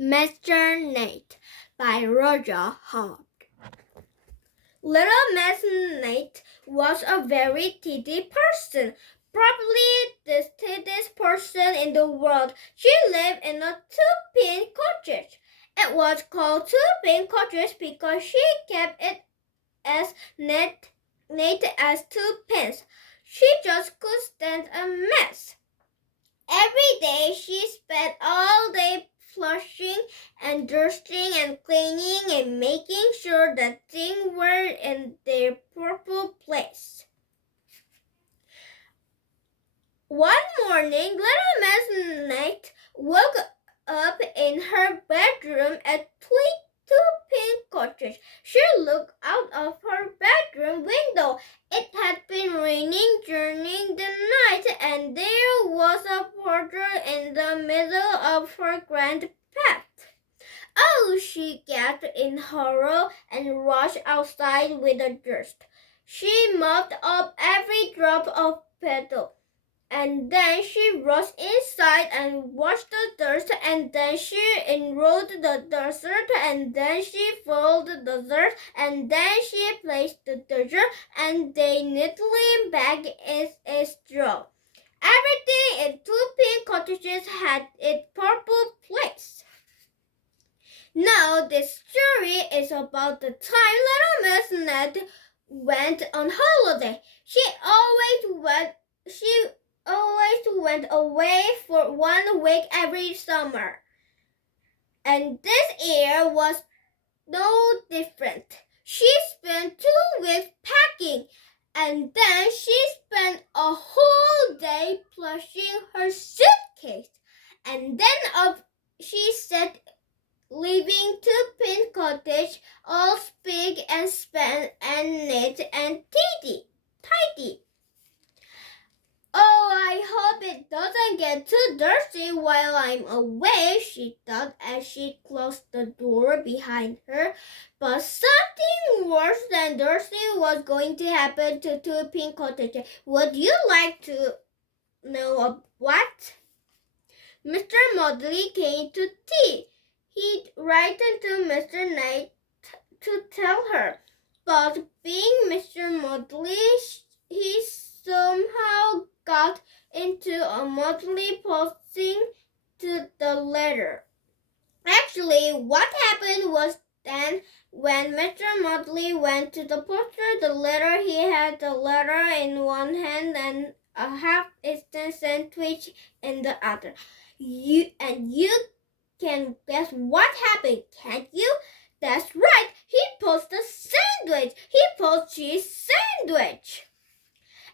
Mr. Nate by Roger Hart. Little Miss Nate was a very tiddy person, probably the tiddiest person in the world. She lived in a two-pin cottage. It was called two-pin cottage because she kept it as neat as two pins. She just could stand a mess. Every day she spent all day flushing and dusting and cleaning and making sure that things were in their proper place. One morning, little Miss Knight woke up in her bedroom at Two-Pin Cottage. She looked out of her bedroom window. It had been raining during the night, and there was a puddle in the middle of her grand path. Oh, she gasped in horror and rushed outside with the dust. She mopped up every drop of petal. And then she rushed inside and washed the dust, and then she enrolled the dessert, and then she folded the dessert, and then she placed the dessert, and they neatly bagged in a straw. Everything in Two-Pin Cottages had its proper place. Now this story is about the time little Miss Ned went on holiday. She always went away for 1 week every summer. And this year was no different. She spent 2 weeks packing, and then she spent a whole day plushing her suitcase. And then she sat leaving Two-Pin Cottage all spick and span and neat and tidy. Oh, I hope it doesn't get too dirty while I'm away, she thought as she closed the door behind her. But something worse than dirty was going to happen to Two-Pin Cottage. Would you like to know what? Mr. Modley came to tea. He'd written to Mr. Knight to tell her, but being Mr. Modley, he somehow got into a Modley posting to the letter. Actually, what happened was then when Mr. Modley went to the poster, the letter, he had the letter in one hand and a half-eaten sandwich in the other. You can guess what happened, can't you? That's right, he posted a sandwich. He posted cheese sandwich.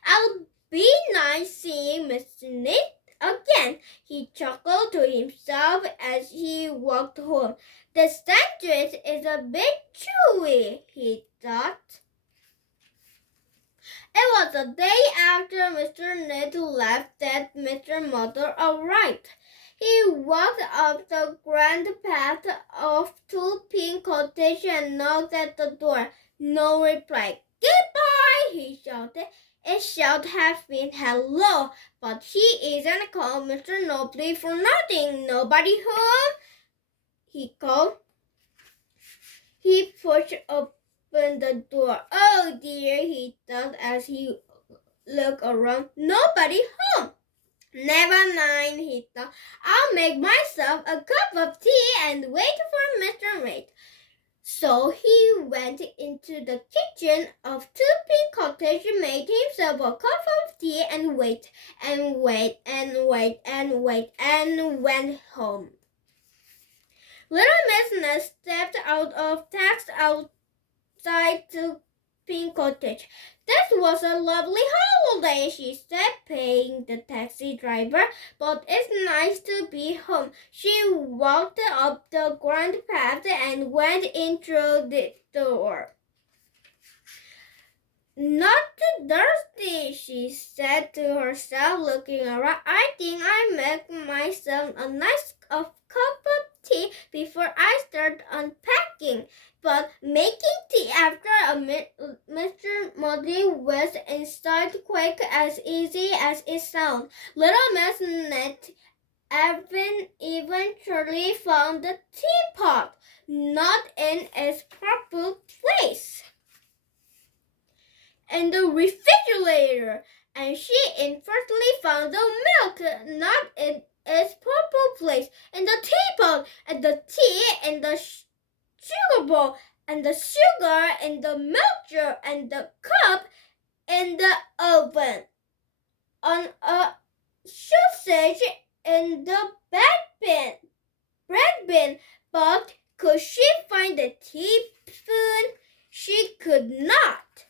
I'll be nice seeing Mr. Nick again, he chuckled to himself as he walked home. The sandwich is a bit chewy, he thought. It was the day after Mr. Ned left that Mr. Mother arrived. He walked up the grand path of Two-Pin Cottage and knocked at the door. No reply. Goodbye, he shouted. It should have been hello, but he isn't called Mr. Nobley for nothing. Nobody home? He called. He pushed open the door. Oh dear, he thought as he looked around. Nobody home. Never mind, he thought. I'll make myself a cup of tea and wait for Mr. Maid. So he went into the kitchen of Two-Pin Cottage, made himself a cup of tea and went home. Little Miss Nest stepped out of taxi outside Two-Pin Cottage. This was a lovely holiday, she said, paying the taxi driver, but it's nice to be home. She walked up the grand path and went in through the door. Not too thirsty, she said to herself, looking around. I think I'll make myself a nice cup of tea before I start unpacking. But making tea after Mr. Muddy was inside quite as easy as it sounds. Little Miss Net Evan eventually found the teapot not in its proper place in the refrigerator, and she inadvertently found the milk not in its proper place in the teapot, and the tea in the sugar bowl, and the sugar in the milk jar, and the cup in the oven, on a sausage in the bread bin. But could she find the teaspoon? She could not.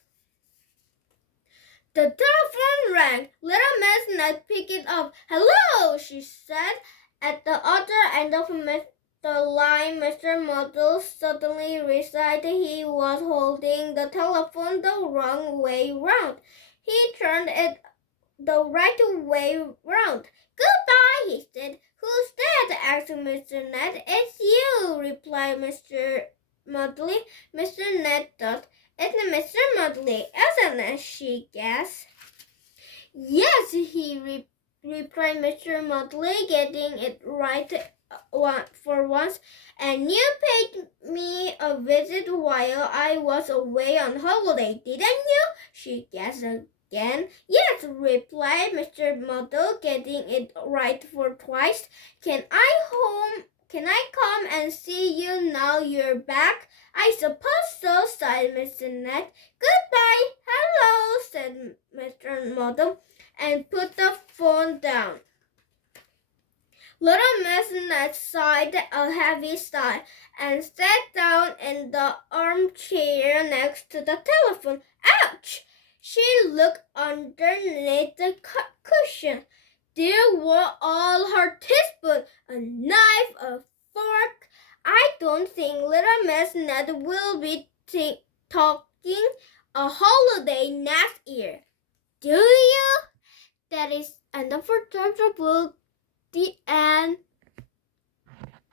The telephone rang. Little Miss Net picked it up. "Hello," she said. At the other end of the line, Mr. Muddle suddenly realized he was holding the telephone the wrong way round. He turned it the right way round. "Goodbye," he said. "Who's that?" asked Mr. Net. "It's you," replied Mr. Muddley. Mr. Net thought, "It's Mr. Muddley, isn't it?" she guessed. "Yes," replied Mr. Muddley, getting it right for once. "And you paid me a visit while I was away on holiday, didn't you?" she guessed again. "Yes," replied Mr. Muddle, getting it right for twice. Can I come and see you now you're back?" "I suppose so," sighed Mr. Net. "Goodbye." "Hello," said Mr. Muddle, and put the phone down. Little Miss Net sighed a heavy sigh and sat down in the armchair next to the telephone. "Ouch!" She looked underneath the cushion. There were all her teaspoons, a knife, a fork. "I don't think Little Miss Net will be taking a holiday next year. Do you?" That is end of our chapter book. The end.